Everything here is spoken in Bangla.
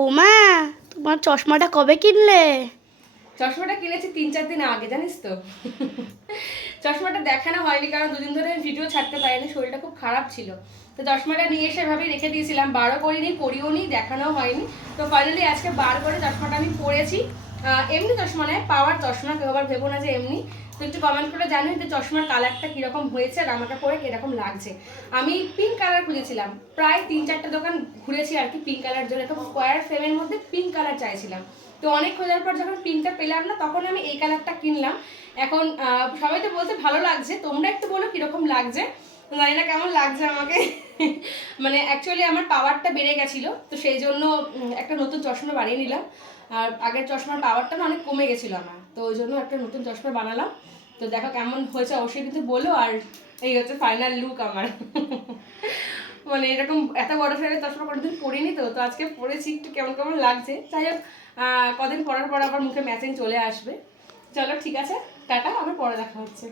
ও মা, তোমার চশমাটা কবে কিনলে? চশমাটা কিনেছি 3-4 দিন আগে, জানিস তো। চশমাটা দেখানো হয়নি কারণ দুদিন ধরে ভিডিও ছাড়তে পারিনি, শরীরটা খুব খারাপ ছিল। তো চশমাটা নিয়ে এসে ভাবে রেখে দিয়েছিলাম, বারও করিনি, পরিও নি, দেখানো হয়নি। তো ফাইনালি আজকে বার করে চশমাটা আমি পরেছি। এমনি চশমা নয়, পাওয়ার চশমা, কেউ আবার ভেবো না যে এমনি। তো একটু কমেন্ট করে জানিয়ে যে চশমার কালারটা কীরকম হয়েছে আর আমাকে পরে কীরকম লাগছে। আমি পিঙ্ক কালার খুঁজেছিলাম, প্রায় 3-4টা দোকান ঘুরেছি আর কি পিঙ্ক কালার জন্য, একটা স্কোয়ার ফ্রেমের মধ্যে পিঙ্ক কালার চাইছিলাম। তো অনেক খোঁজার পর যখন পিঙ্কটা পেলাম না, তখন আমি এই কালারটা কিনলাম। এখন সবাই তো বলতে ভালো লাগছে, তোমরা একটু বলো কীরকম লাগছে। জানি না কেমন লাগছে আমাকে। মানে অ্যাকচুয়ালি আমার পাওয়ারটা বেড়ে গেছিলো, তো সেই জন্য একটা নতুন চশমা বানিয়ে নিলাম। আর আগের চশমার পাওয়ারটা না অনেক কমে গেছিলো আমার, তো ওই জন্য একটা নতুন চশমা বানালাম। তো দেখো কেমন হয়েছে অবশ্যই কিন্তু বলো। আর এই হচ্ছে ফাইনাল লুক আমার। মানে এরকম এত বড় সাইজের চশমা কোনোদিন পরিনি, তো তো আজকে পরেছি, একটু কেমন কেমন লাগছে। যাই হোক, কদিন পরার পর আবার মুখে ম্যাচিং চলে আসবে। চলো ঠিক আছে, টাটা, আবার পরে দেখা হচ্ছে।